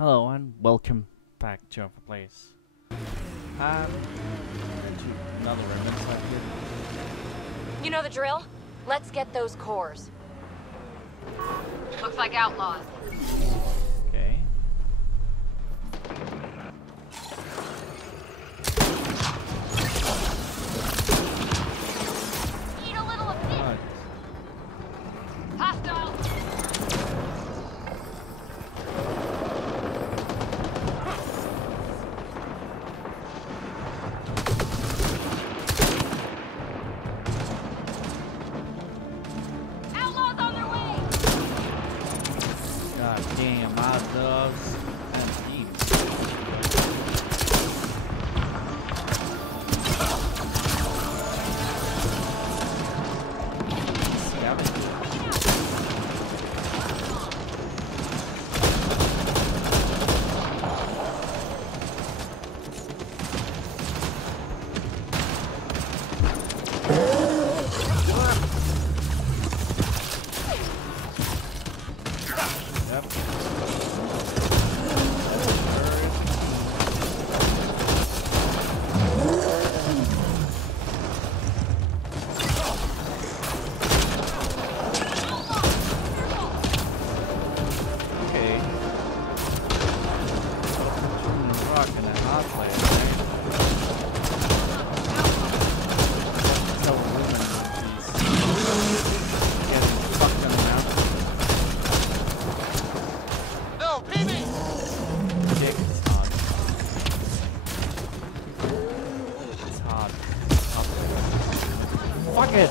Hello and welcome back to our place. To another remnant site here. You know the drill? Let's get those cores. Looks like outlaws. Okay. Eat a little of this. Hostile. Outlaws on their way. God damn, my dogs and teams. Fuck it!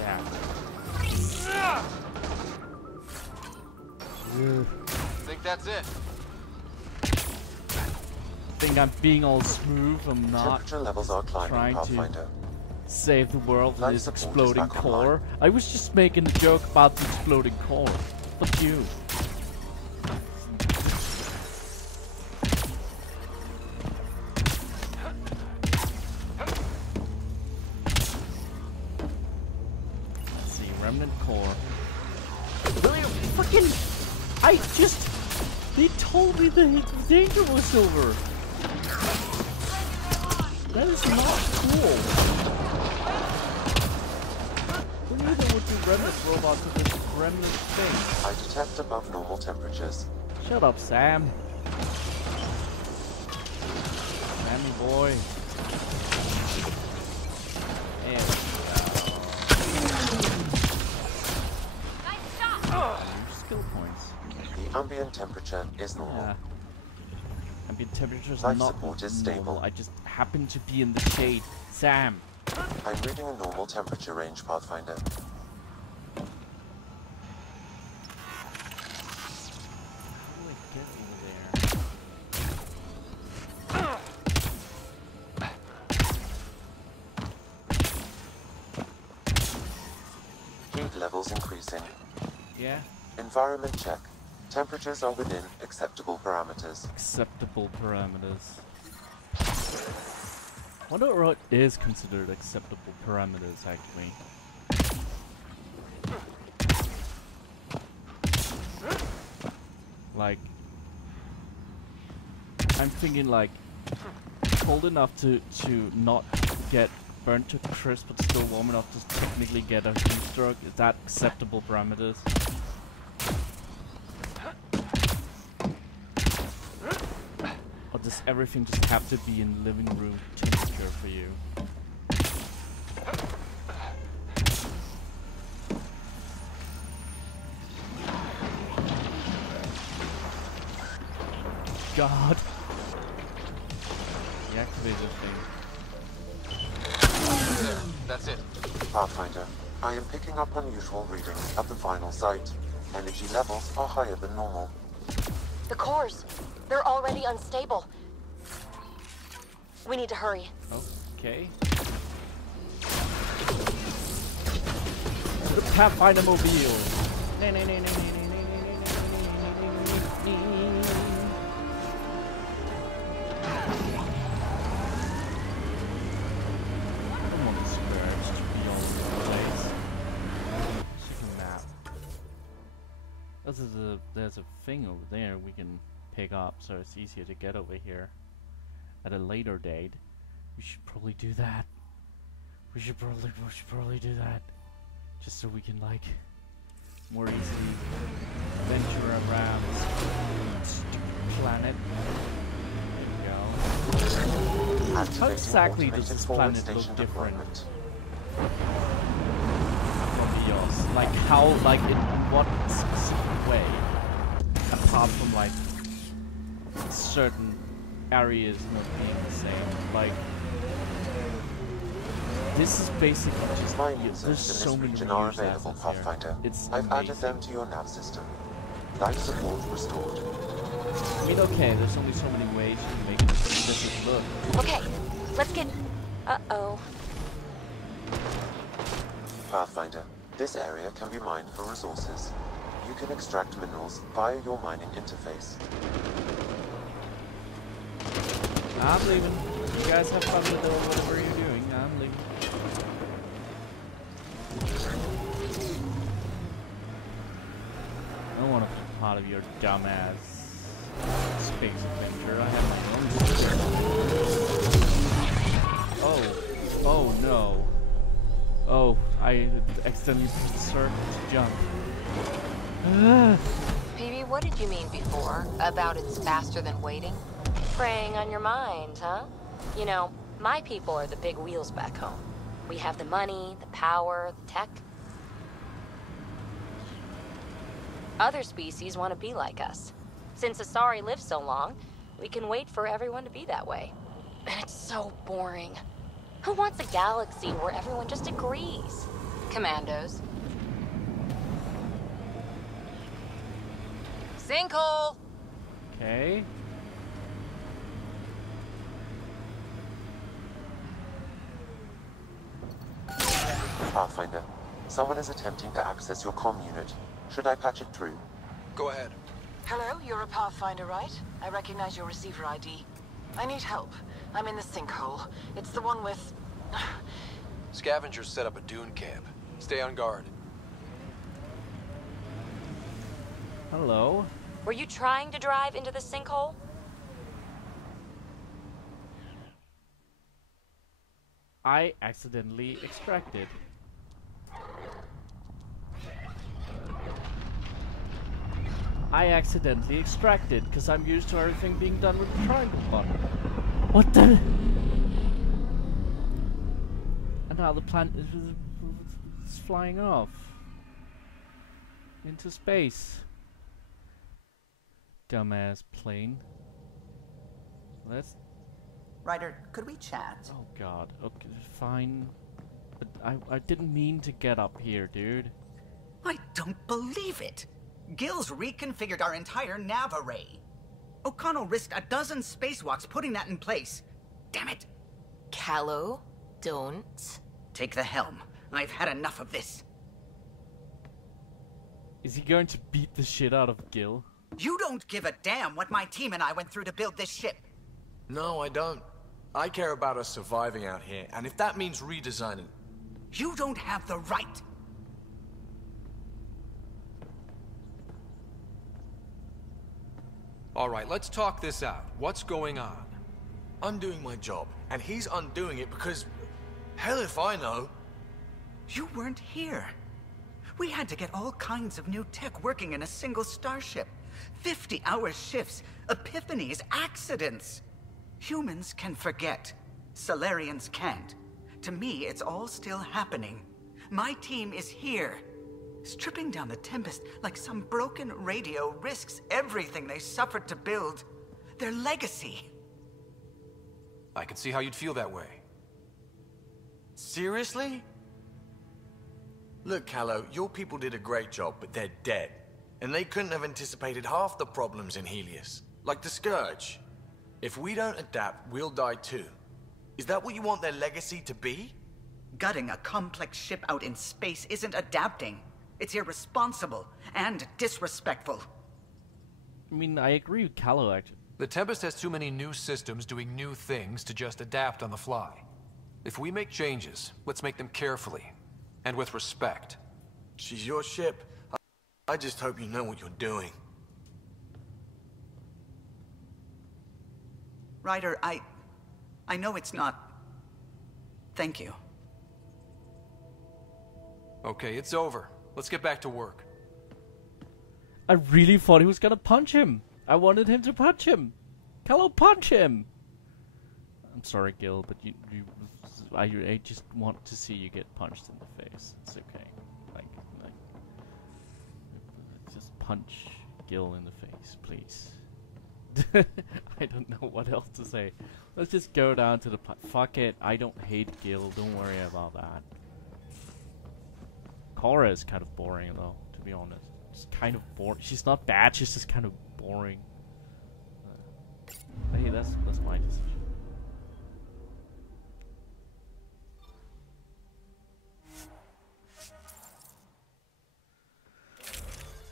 Yeah. Think that's it? Think I'm being all smooth. I'm not Temperature levels are climbing, trying to Pathfinder. save the world with Life this support is exploding back core. online. I was just making a joke about the exploding core. Fuck you. Let's see, remnant core. Fucking! They told me the danger was over. That is not cool. Who knew there would be remnant robots with this remnant thing? I detect above normal temperatures. Shut up, Sam. Sammy boy. There we Nice shot. go. Skill points. The ambient temperature is normal. Yeah. Ambient temperature's Life not support is normal. stable. I just happen to be in the shade. Sam. I'm reading a normal temperature range, Pathfinder. How do I get over there? Heat levels increasing. Yeah. Environment check. Temperatures are within acceptable parameters. Acceptable parameters. Wonder what is considered acceptable parameters, actually. Like, I'm thinking like cold enough to not get burnt to crisp, but still warm enough to technically get a heat stroke. Is that acceptable parameters? Or does everything just have to be in living room temperature for you? God. Deactivate this thing. There. That's it. Pathfinder, I am picking up unusual readings at the final site. Energy levels are higher than normal. The cores. They're already unstable. We need to hurry. Okay. The Pathfinder mobile. there's a thing over there we can pick up, so it's easier to get over here at a later date. We should probably do that. We should probably do that, just so we can like more easily venture around this planet. There we go. How exactly does this planet look different from yours? Like how, like in what specific way? Apart from like certain areas not being the same. Like this is basically just there's so many are available, Pathfinder. It's I've amazing. added them to your nav system. Life support restored. I mean, okay, there's only so many ways you can make this look. Okay, let's get... Uh-oh. Pathfinder, this area can be mined for resources. You can extract minerals via your mining interface. I'm leaving. You guys have fun with whatever you're doing. I'm leaving. I don't want to be part of your dumbass space adventure. I have my own. Oh no. Oh, I accidentally started to jump. PB, what did you mean before about it's faster than waiting? Preying on your mind, huh? You know, my people are the big wheels back home. We have the money, the power, the tech. Other species want to be like us. Since Asari lives so long, we can wait for everyone to be that way. And it's so boring. Who wants a galaxy where everyone just agrees? Commandos. Sinkhole! Okay. Pathfinder, someone is attempting to access your comm unit. Should I patch it through? Go ahead. Hello, you're a Pathfinder, right? I recognize your receiver ID. I need help. I'm in the sinkhole. It's the one with... Scavengers set up a dune camp. Stay on guard. Hello. Were you trying to drive into the sinkhole? I accidentally extracted. I accidentally extracted because I'm used to everything being done with the triangle button. What the? And now the planet is flying off into space. Dumbass plane. Let's. Ryder, could we chat? Oh god. Okay, fine. But I didn't mean to get up here, dude. I don't believe it! Gills reconfigured our entire nav array. O'Connell risked a dozen spacewalks putting that in place. Damn it! Kallo, don't. Take the helm. I've had enough of this. Is he going to beat the shit out of Gil? You don't give a damn what my team and I went through to build this ship. No, I don't. I care about us surviving out here, and if that means redesigning... You don't have the right. All right, let's talk this out. What's going on? I'm doing my job, and he's undoing it because... Hell if I know. You weren't here. We had to get all kinds of new tech working in a single starship. 50-hour shifts, epiphanies, accidents. Humans can forget. Solarians can't. To me, it's all still happening. My team is here. Stripping down the Tempest like some broken radio risks everything they suffered to build. Their legacy. I can see how you'd feel that way. Seriously? Look, Kallo, your people did a great job, but they're dead. And they couldn't have anticipated half the problems in Helios. Like the Scourge. If we don't adapt, we'll die too. Is that what you want their legacy to be? Gutting a complex ship out in space isn't adapting. It's irresponsible and disrespectful. I mean, I agree with Kallo, actually. The Tempest has too many new systems doing new things to just adapt on the fly. If we make changes, let's make them carefully and with respect. She's your ship. I just hope you know what you're doing. Ryder, I know it's not... Thank you. Okay, it's over. Let's get back to work. I really thought he was gonna punch him. I wanted him to punch him. Kallo, punch him. I'm sorry, Gil, but I just want to see you get punched in the face. It's okay. Like, just punch Gil in the face, please. I don't know what else to say. Let's just go down to the fuck it. I don't hate Gil. Don't worry about that. Cora is kind of boring though, to be honest. It's kind of boring. She's not bad. She's just kind of boring. Hey, that's my decision.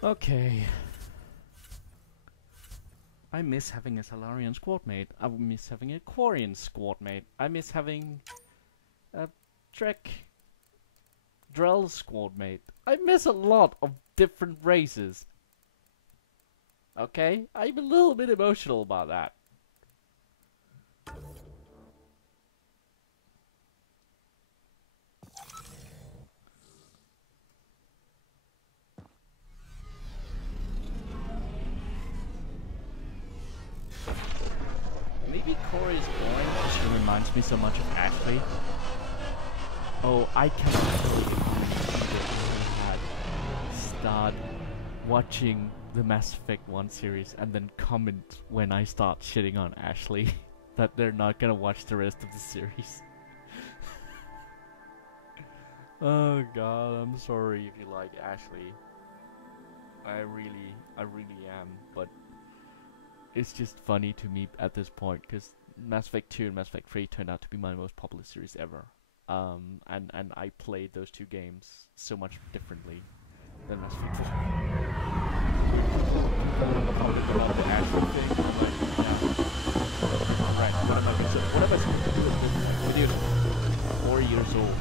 Okay. I miss having a Salarian squad mate. I miss having a Quarian squad mate. I miss having a Drell squad mate. I miss a lot of different races. Okay? I'm a little bit emotional about that. Maybe Corey's boring because she reminds me so much of Ashley. Oh, I cannot believe I had start watching the Mass Effect 1 series and then comment when I start shitting on Ashley that they're not gonna watch the rest of the series. Oh god, I'm sorry if you like Ashley. I really am, but it's just funny to me at this point because Mass Effect 2 and Mass Effect 3 turned out to be my most popular series ever. And I played those two games so much differently than Mass Effect 2. Right, what am I supposed to do with this? Dude, 4 years old.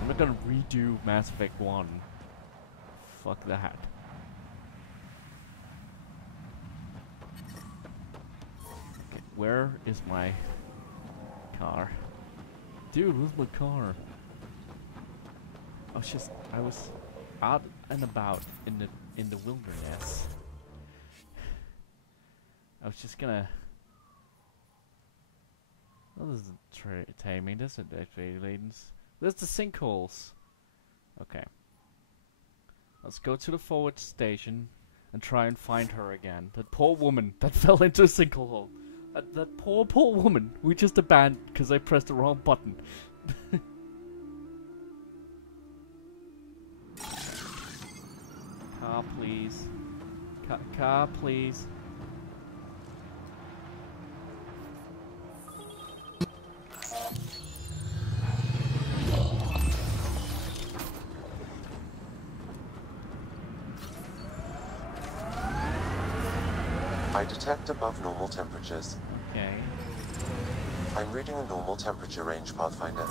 I'm not gonna redo Mass Effect 1. Fuck that. Okay, where is my car? Dude, where's my car? I was out and about in the wilderness. I was just gonna... Oh, this is taming. This isn't actually lanes. There's the sinkholes. Okay. Let's go to the forward station and try and find her again. That poor woman that fell into a sinkhole. That poor woman we just abandoned because I pressed the wrong button. Car, please. Car, please. I detect above normal temperatures. Okay. I'm reading a normal temperature range, Pathfinder.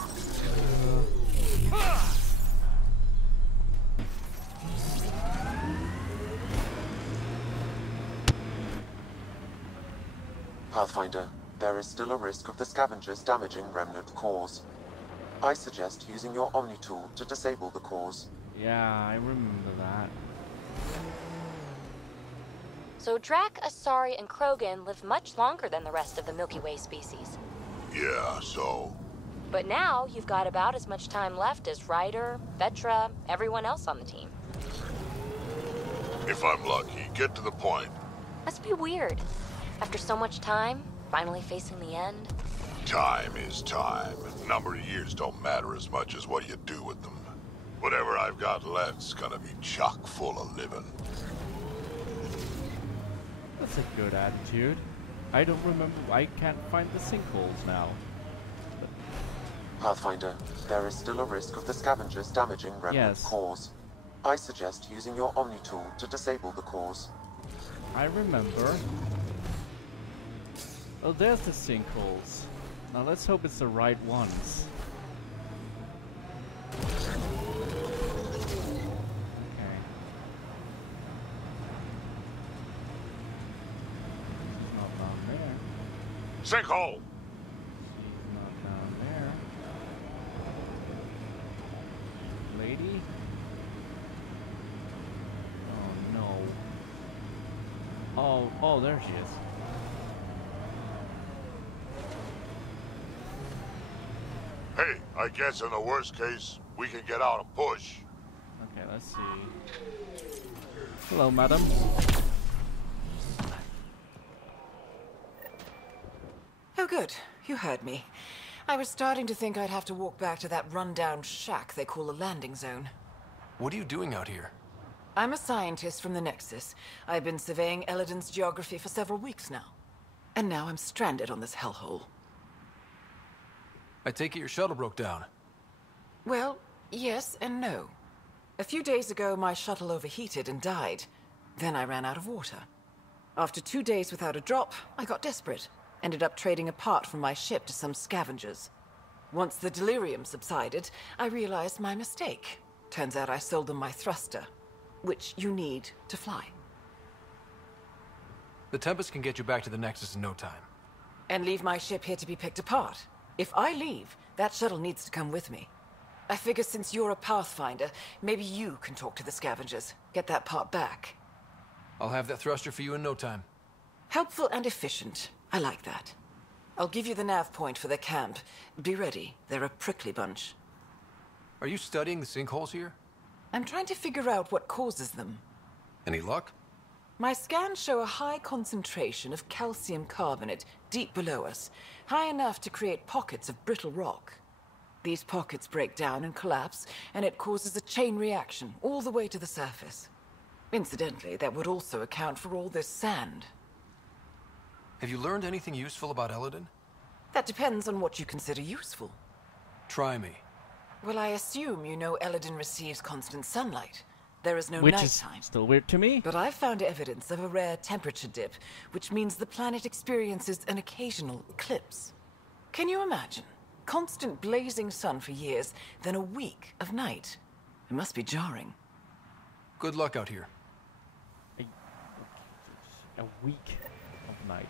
Pathfinder, there is still a risk of the scavengers damaging remnant cores. I suggest using your Omni tool to disable the cores. Yeah, I remember that. So Drac, Asari, and Krogan live much longer than the rest of the Milky Way species. Yeah, so? But now you've got about as much time left as Ryder, Vetra, everyone else on the team. If I'm lucky, get to the point. Must be weird. After so much time, finally facing the end. Time is time, and number of years don't matter as much as what you do with them. Whatever I've got left's gonna be chock full of living. That's a good attitude. I don't remember. I can't find the sinkholes now. But Pathfinder, there is still a risk of the scavengers damaging remnant Yes. cores. I suggest using your Omni tool to disable the cores. I remember. Oh, there's the sinkholes. Now let's hope it's the right ones. Sinkhole! She's not down there. Lady? Oh no. Oh, there she is. Hey, I guess in the worst case, we can get out and push. Okay, let's see. Hello, madam. Oh, good. You heard me. I was starting to think I'd have to walk back to that rundown shack they call a landing zone. What are you doing out here? I'm a scientist from the Nexus. I've been surveying Eladin's geography for several weeks now. And now I'm stranded on this hellhole. I take it your shuttle broke down. Well, yes and no. A few days ago, my shuttle overheated and died. Then I ran out of water. After 2 days without a drop, I got desperate. Ended up trading a part from my ship to some scavengers. Once the delirium subsided, I realized my mistake. Turns out I sold them my thruster, which you need to fly. The Tempest can get you back to the Nexus in no time. And leave my ship here to be picked apart. If I leave, that shuttle needs to come with me. I figure since you're a Pathfinder, maybe you can talk to the scavengers. Get that part back. I'll have that thruster for you in no time. Helpful and efficient. I like that. I'll give you the nav point for the camp. Be ready. They're a prickly bunch. Are you studying the sinkholes here? I'm trying to figure out what causes them. Any luck? My scans show a high concentration of calcium carbonate deep below us, high enough to create pockets of brittle rock. These pockets break down and collapse, and it causes a chain reaction all the way to the surface. Incidentally, that would also account for all this sand. Have you learned anything useful about Eladin? That depends on what you consider useful. Try me. Well, I assume you know Eladin receives constant sunlight. There is no Which is nighttime. still weird to me. But I've found evidence of a rare temperature dip, which means the planet experiences an occasional eclipse. Can you imagine? Constant blazing sun for years, then a week of night. It must be jarring. Good luck out here. A week of night.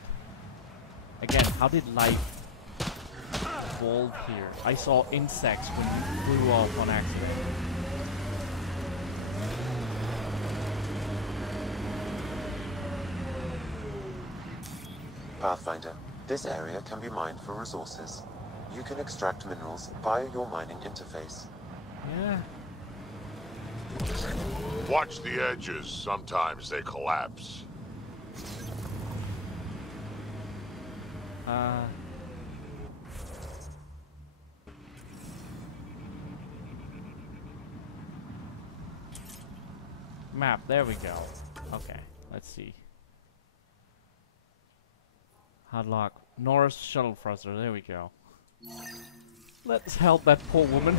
Again, how did life evolve here? I saw insects when you flew off on accident. Pathfinder, this area can be mined for resources. You can extract minerals via your mining interface. Yeah. Watch the edges. Sometimes they collapse. Map, there we go. Okay, let's see. Hardlock. Norris shuttle thruster, there we go. Let's help that poor woman.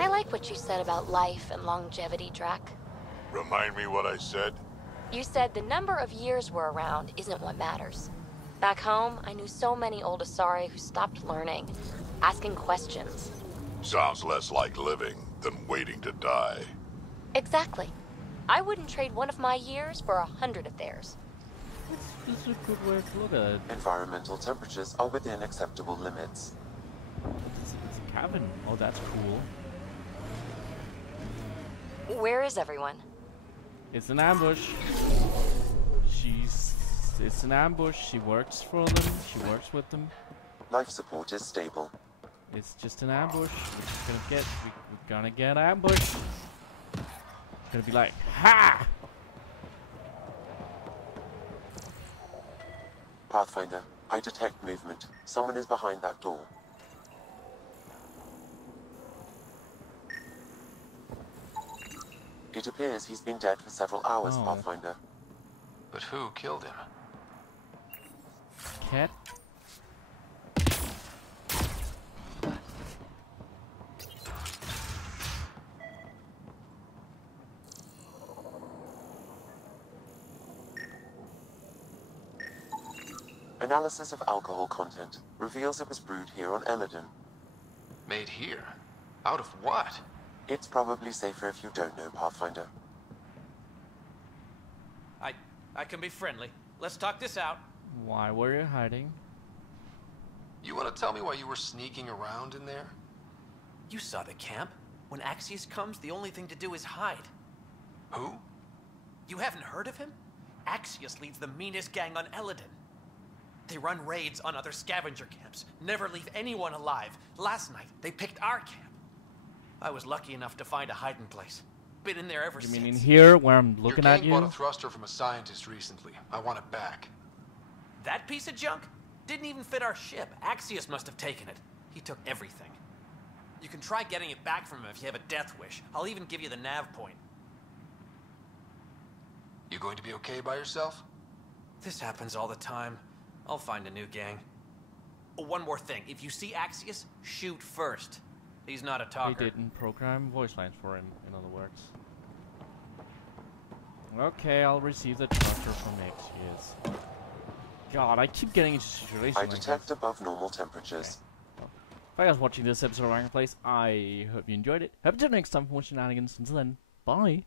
I like what you said about life and longevity, Drac. Remind me what I said? You said the number of years we're around isn't what matters. Back home, I knew so many old Asari who stopped learning, asking questions. Sounds less like living than waiting to die. Exactly. I wouldn't trade one of my years for 100 of theirs. This is a good way to look at it. Environmental temperatures are within acceptable limits. It's a cabin. Oh, that's cool. Where is everyone? It's an ambush. It's an ambush. She works for them. She works with them. Life support is stable. It's just an ambush. We're gonna get ambushed. Gonna be like, ha! Pathfinder, I detect movement. Someone is behind that door. It appears he's been dead for several hours, Oh. Pathfinder. But who killed him? Cat? Analysis of alcohol content reveals it was brewed here on Eladin. Made here? Out of what? It's probably safer if you don't know, Pathfinder. I can be friendly. Let's talk this out. Why were you hiding? You want to tell me why you were sneaking around in there? You saw the camp. When Axius comes, the only thing to do is hide. Who? You haven't heard of him? Axius leads the meanest gang on Eladin. They run raids on other scavenger camps, never leave anyone alive. Last night, they picked our camp. I was lucky enough to find a hiding place. Been in there ever You since. mean in here where I'm looking Your at gang you? bought a thruster from a scientist recently. I want it back. That piece of junk didn't even fit our ship. Axius must have taken it. He took everything. You can try getting it back from him if you have a death wish. I'll even give you the nav point. You going to be okay by yourself? This happens all the time. I'll find a new gang. Oh, one more thing. If you see Axius, shoot first. He's not a They talker. didn't program voice lines for him, in other words. Okay, I'll receive the transfer from Axius. God, I keep getting into situations I like detect this. above normal temperatures. Well, if you guys watching this episode of Iron Place, I hope you enjoyed it. Hope until next time for more shenanigans. Until then, bye.